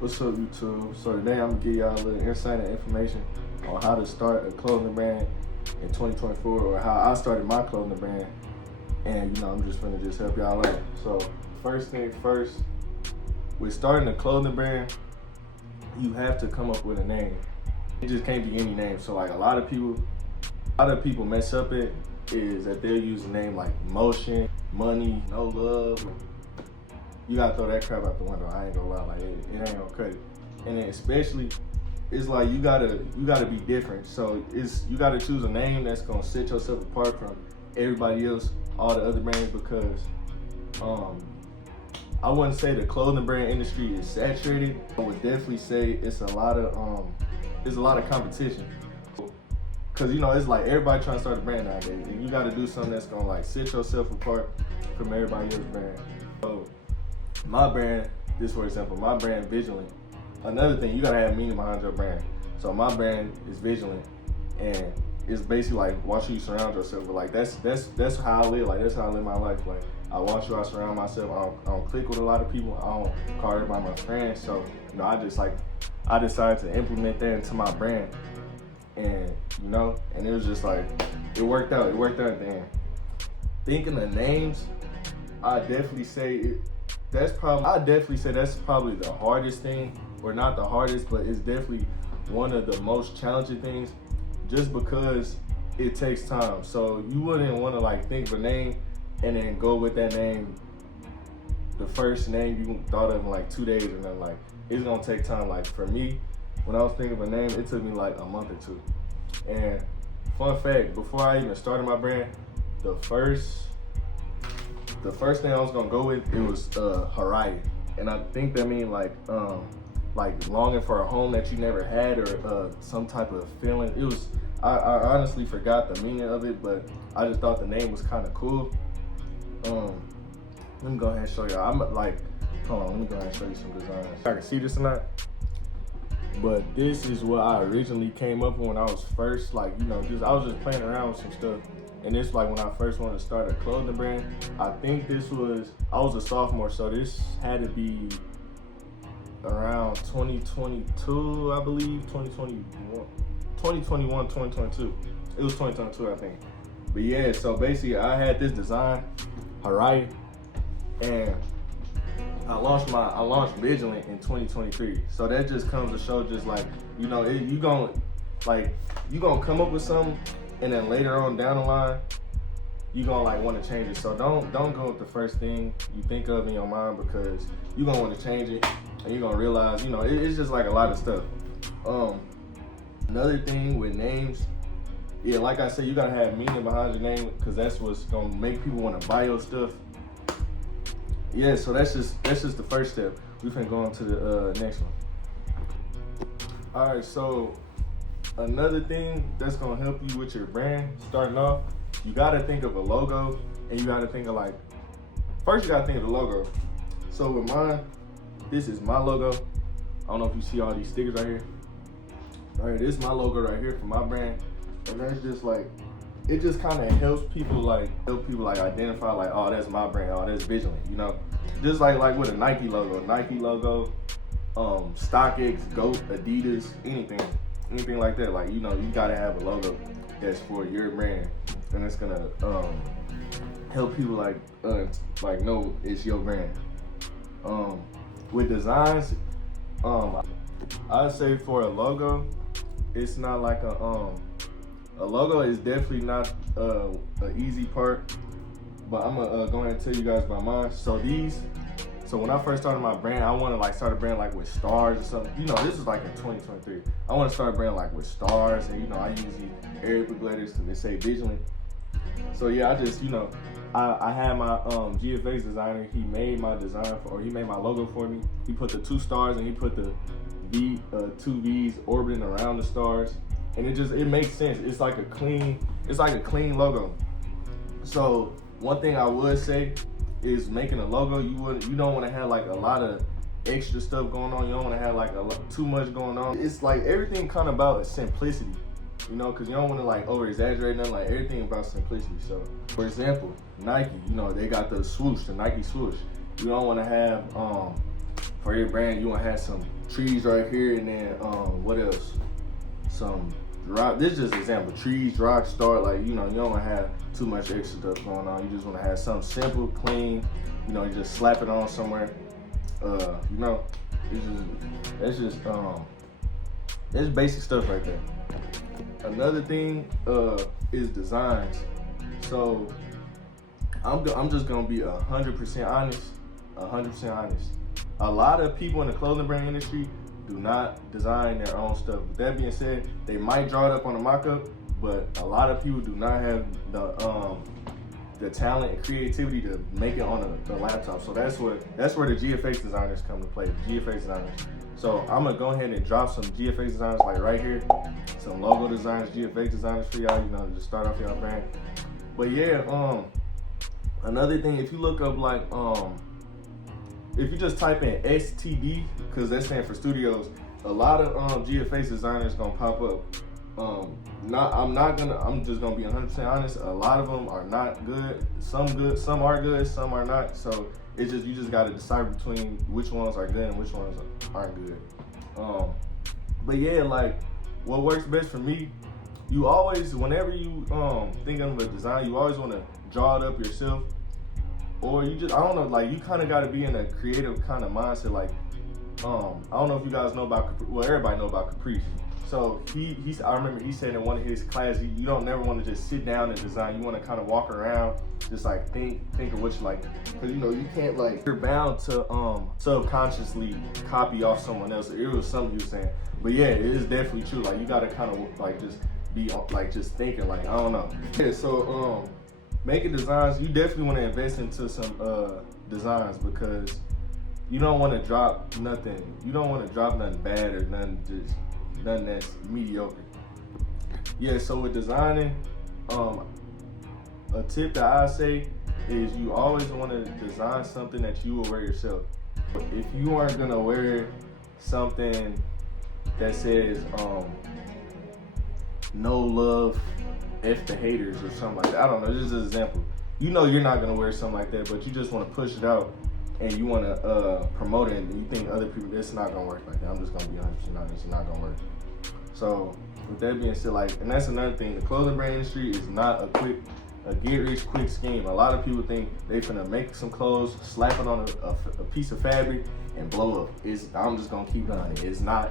What's up, YouTube? So today I'm gonna give y'all a little insight and information on how to start a clothing brand in 2024, or how I started my clothing brand. And I'm just gonna help y'all out. So first thing first, with starting a clothing brand, you have to come up with a name. It just can't be any name. So like a lot of people mess up it is that they'll use a name like Motion, Money, No Love. You gotta throw that crap out the window. I ain't gonna lie, like it ain't gonna cut it. And then especially, it's like you gotta be different. So you gotta choose a name that's gonna set yourself apart from everybody else, all the other brands, because I wouldn't say the clothing brand industry is saturated. I would definitely say it's a lot of competition. Cause it's like everybody trying to start a brand nowadays, and you gotta do something that's gonna like set yourself apart from everybody else's brand. So my brand, for example, my brand Vigilant. Another thing, you gotta have meaning behind your brand. So my brand is Vigilant, and it's basically like watch who you surround yourself with. Like that's how I live. Like that's how I live my life. Like I watch who I surround myself. I don't click with a lot of people. I don't call everybody my friends. So I decided to implement that into my brand, and and it was just like it worked out. It worked out at the end. Thinking of names, I definitely say that's probably the hardest thing, or not the hardest, but it's definitely one of the most challenging things, just because it takes time. So you wouldn't want to like think of a name and then go with that name, the first name you thought of in like 2 days, and then like it's gonna take time. Like for me, when I was thinking of a name, it took me like a month or two. And fun fact, before I even started my brand, the first thing I was gonna go with, it was Harai, and I think that means like longing for a home that you never had, or some type of feeling. It was I honestly forgot the meaning of it, but I just thought the name was kind of cool. Let me go ahead and show y'all. Hold on, let me go ahead and show you some designs. I can see this or not, but this is what I originally came up with when I was first I was just playing around with some stuff. And this like when I first wanted to start a clothing brand. I think I was a sophomore, so this had to be around 2022, I believe, 2021, 2022. It was 2022, I think. But yeah, so basically I had this design, Harai, and I launched Vigilant in 2023. So that just comes to show, just like, you gonna come up with something, and then later on down the line, you gonna like want to change it. So don't go with the first thing you think of in your mind, because you gonna want to change it, and you're gonna realize, it's just like a lot of stuff. Another thing with names, yeah, like I said, you gotta have meaning behind your name, because that's what's gonna make people want to buy your stuff. Yeah, so that's just the first step. We finna go on to the next one. All right, so another thing that's gonna help you with your brand starting off, you gotta think of a logo, and you gotta think of first you gotta think of the logo. So with mine, this is my logo. I don't know if you see all these stickers right here. All right, this is my logo right here for my brand, and that's just like, it just kind of helps people identify like, oh, that's my brand, oh, that's Vigilant, just like with a Nike logo, StockX, GOAT, Adidas, anything like that. Like, you gotta have a logo that's for your brand, and it's gonna help people know it's your brand. With designs, I'd say for a logo, it's not like a logo is definitely not an easy part, but I'm gonna go ahead and tell you guys about mine. So when I first started my brand, I want to start a brand with stars or something. This is like in 2023. I want to start a brand with stars, and I use the Arabic letters because they say Vigilant. So yeah, I had my GFX designer. He made my he made my logo for me. He put the 2 stars, and he put the 2 V's orbiting around the stars, and it makes sense. It's like a clean logo. So one thing I would say is, making a logo, you don't want to have a lot of extra stuff going on. You don't want to have too much going on. It's like everything kind of about simplicity, because you don't want to over exaggerate nothing. Like everything about simplicity. So for example, Nike, they got the swoosh, the Nike swoosh. You don't want to have for your brand, you want to have some trees right here, and then what else? Some rock. This is just an example. Trees, rock, star. Like, you know, you don't want to have too much extra stuff going on. You just want to have something simple, clean. You know, you just slap it on somewhere. You know, it's basic stuff right there. Another thing is designs. So I'm just gonna be 100% honest. 100% honest. A lot of people in the clothing brand industry do not design their own stuff. With that being said, they might draw it up on a mock-up, but a lot of people do not have the talent and creativity to make it on the laptop. So that's where the GFX designers come to play. GFX designers. So I'm gonna go ahead and drop some GFX designers like right here, some logo designs, GFX designers for y'all. You know, to start off y'all brand. But yeah, another thing, if you look up like if you just type in STD, because that's standing for studios, a lot of GFX designers gonna pop up. I'm just gonna be 100% honest. A lot of them are not good. Some are good, some are not. So it's just, you just gotta decide between which ones are good and which ones aren't good. But yeah, like what works best for me, you always, whenever you think of a design, you always wanna draw it up yourself. Or you just, I don't know, like you kind of got to be in a creative kind of mindset. Like, I don't know if you guys know about, well, everybody know about Caprice. So I remember he said in one of his classes, you don't never want to just sit down and design. You want to kind of walk around, just like think of what you like. Cause you know, you can't like, you're bound to subconsciously copy off someone else. It was something you were saying. But yeah, it is definitely true. Like you got to kind of like just be like, just thinking like, I don't know. Yeah, so, making designs, you definitely want to invest into some designs, because you don't want to drop nothing. You don't want to drop nothing bad or nothing that's mediocre. Yeah, so with designing, a tip that I say is you always want to design something that you will wear yourself. If you aren't gonna wear something that says no love, F the haters or something like that. I don't know, just an example. You know you're not gonna wear something like that, but you just wanna push it out and you wanna promote it, and you think other people, it's not gonna work like that. I'm just gonna be 100% honest, it's not gonna work. So with that being said, like, and that's another thing, the clothing brand industry is not a get rich quick scheme. A lot of people think they finna make some clothes, slap it on a piece of fabric and blow up. I'm just gonna keep going. It's not,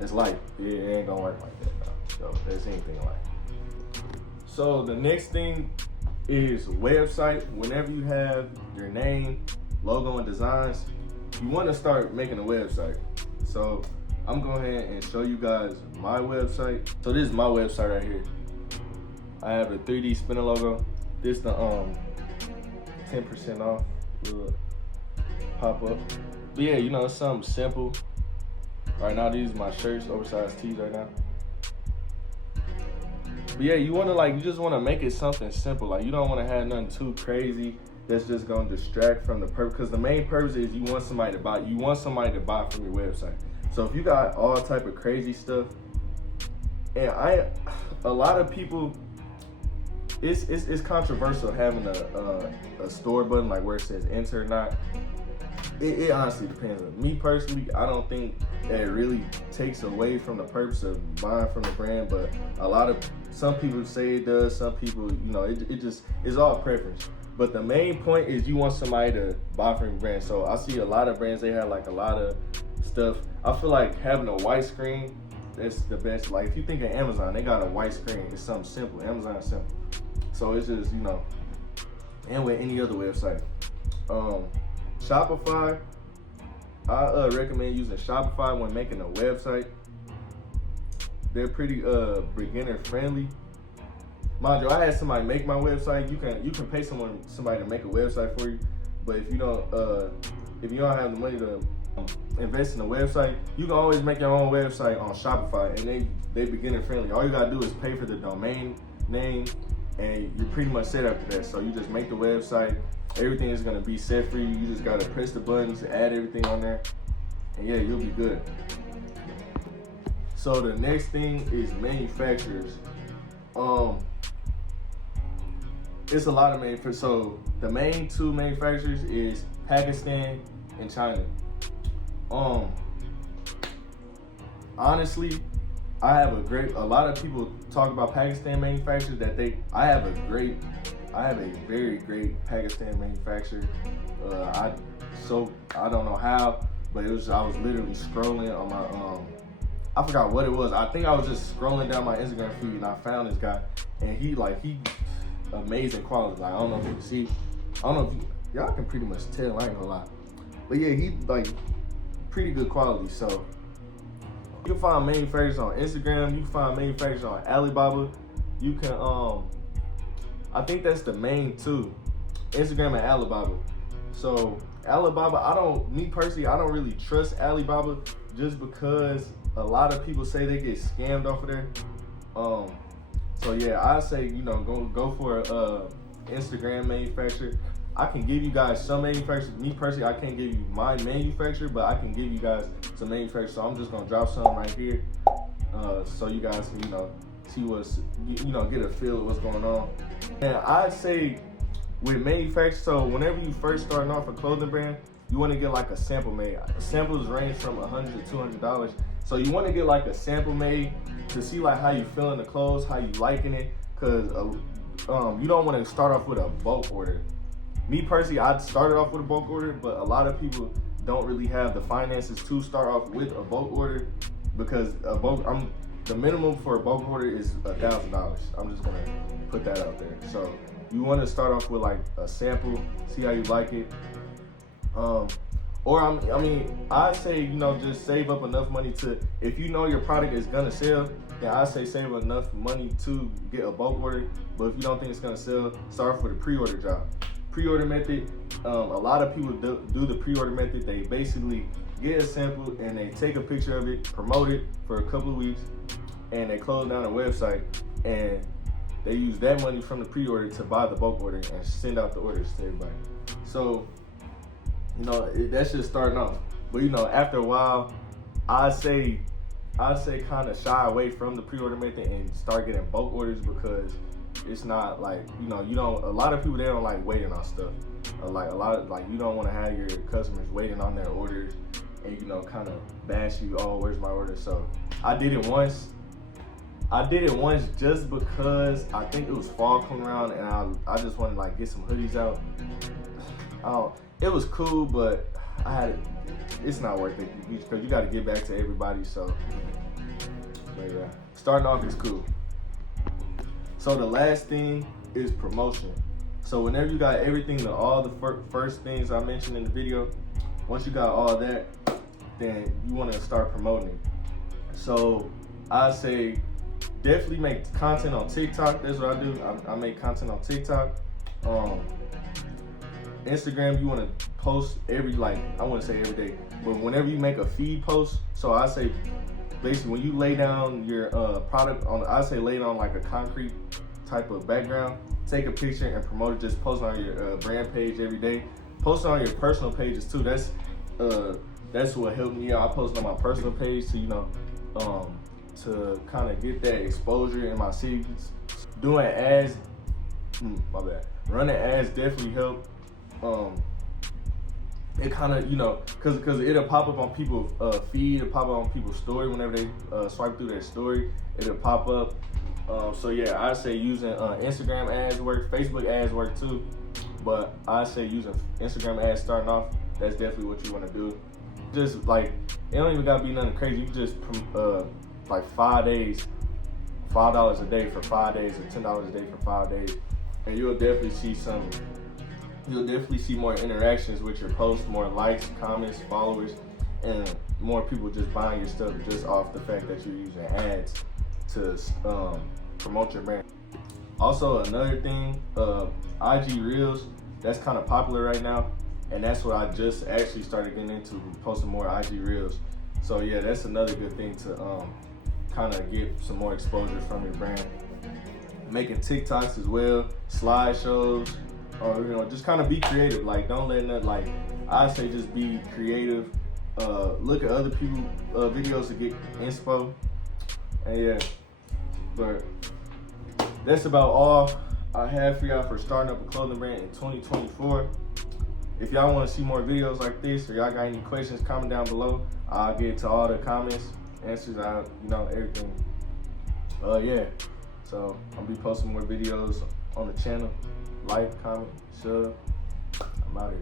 it's like, it ain't gonna work like that. So there's anything like. So the next thing is website. Whenever you have your name, logo, and designs, you want to start making a website. So I'm going to go ahead and show you guys my website. So this is my website right here. I have a 3D spinner logo. This the 10% off little pop up. But yeah, you know, it's something simple. Right now, these are my shirts, oversized tees right now. But yeah, you just want to make it something simple. Like, you don't want to have nothing too crazy that's just going to distract from the purpose. Because the main purpose is you want somebody to buy. You want somebody to buy from your website. So if you got all type of crazy stuff, and a lot of people, it's controversial having a store button like where it says enter or not. It honestly depends. Me personally, I don't think that it really takes away from the purpose of buying from the brand, but some people say it does, some people, you know, it's all preference. But the main point is you want somebody to buy from your brand. So I see a lot of brands, they have like a lot of stuff. I feel like having a white screen, that's the best. Like if you think of Amazon, they got a white screen. It's something simple. Amazon is simple. So it's just, you know, and with any other website. Shopify, I recommend using Shopify when making a website. They're pretty beginner friendly. Mind you, I had somebody make my website. You can pay somebody to make a website for you, but if you don't have the money to invest in a website, you can always make your own website on Shopify, and they beginner friendly. All you gotta do is pay for the domain name, and you're pretty much set up for that. So you just make the website. Everything is gonna be set for you. You just gotta press the buttons, add everything on there, and yeah, you'll be good. So the next thing is manufacturers. It's a lot of manufacturers. So the main two manufacturers is Pakistan and China. Honestly, I have a lot of people talk about Pakistan manufacturers I have a very great Pakistan manufacturer. I don't know how, but I was literally scrolling on my I forgot what it was. I think I was just scrolling down my Instagram feed and I found this guy, and he amazing quality. Like, I don't know if you can see, I don't know if y'all can pretty much tell. I ain't gonna lie, but yeah, he pretty good quality. So you can find manufacturers on Instagram. You can find manufacturers on Alibaba. You can I think that's the main two, Instagram and Alibaba. So Alibaba, me personally, I don't really trust Alibaba just because a lot of people say they get scammed off of there. So yeah, I say, go for a Instagram manufacturer. I can give you guys some manufacturers. Me personally, I can't give you my manufacturer, but I can give you guys some manufacturers. So I'm just gonna drop some right here, so you guys can, see get a feel of what's going on. And I'd say with manufacturers, so whenever you first starting off a clothing brand, you want to get like a sample made. Samples range from $100 to $200. So you want to get like a sample made to see like how you feeling the clothes, how you liking it, cause you don't want to start off with a bulk order. Me personally, I started off with a bulk order, but a lot of people don't really have the finances to start off with a bulk order, because the minimum for a bulk order is $1,000. I'm just gonna put that out there. So you want to start off with like a sample, see how you like it. I'd say, just save up enough money to, if you know your product is gonna sell, then I'd say save enough money to get a bulk order. But if you don't think it's gonna sell, start off with a pre-order job. Pre-order method, a lot of people do the pre-order method. They basically get a sample and they take a picture of it, promote it for a couple of weeks, and they close down a website, and they use that money from the pre-order to buy the bulk order and send out the orders to everybody. So, that's just starting off. But after a while, I say kind of shy away from the pre-order method and start getting bulk orders, because it's not like, a lot of people, they don't like waiting on stuff. You don't want to have your customers waiting on their orders and, kind of bash you, oh, where's my order? So I did it once just because I think it was fall coming around, and I just wanted to get some hoodies out. It was cool, but it's not worth it, because you got to get back to everybody. So, but yeah, starting off is cool. So the last thing is promotion. So whenever you got everything, all the first things I mentioned in the video, once you got all that, then you want to start promoting it. So I say definitely make content on TikTok. That's what I do. I make content on TikTok. Instagram, you want to post I wouldn't say every day, but whenever you make a feed post. So I say basically when you lay down your product lay it on like a concrete type of background, take a picture and promote it. Just post it on your brand page every day. Post it on your personal pages too. That's what helped me out. I post on my personal page to to kind of get that exposure in my city. Doing ads, running ads definitely help. It kind of, because it'll pop up on people's feed, it'll pop up on people's story. Whenever they swipe through their story, it'll pop up. So yeah, I say using Instagram ads work, Facebook ads work too, but I say using Instagram ads starting off, that's definitely what you want to do. Just it don't even gotta be nothing crazy. You just 5 days, $5 a day for 5 days, or $10 a day for 5 days, and you'll definitely see more interactions with your posts, more likes, comments, followers, and more people just buying your stuff just off the fact that you're using ads to promote your brand. Also, another thing, IG Reels, that's kind of popular right now, and that's what I just actually started getting into, posting more IG Reels. So yeah, that's another good thing to kind of get some more exposure from your brand. Making TikToks as well, slideshows, or just kind of be creative. Don't let nothing, I say just be creative. Look at other people's videos to get inspo. And yeah, but that's about all I have for y'all for starting up a clothing brand in 2024. if y'all want to see more videos like this, or y'all got any questions, comment down below. I'll get to all the comments, answers, everything. Yeah. So I'm gonna be posting more videos on the channel. Like, comment, sub. I'm out here.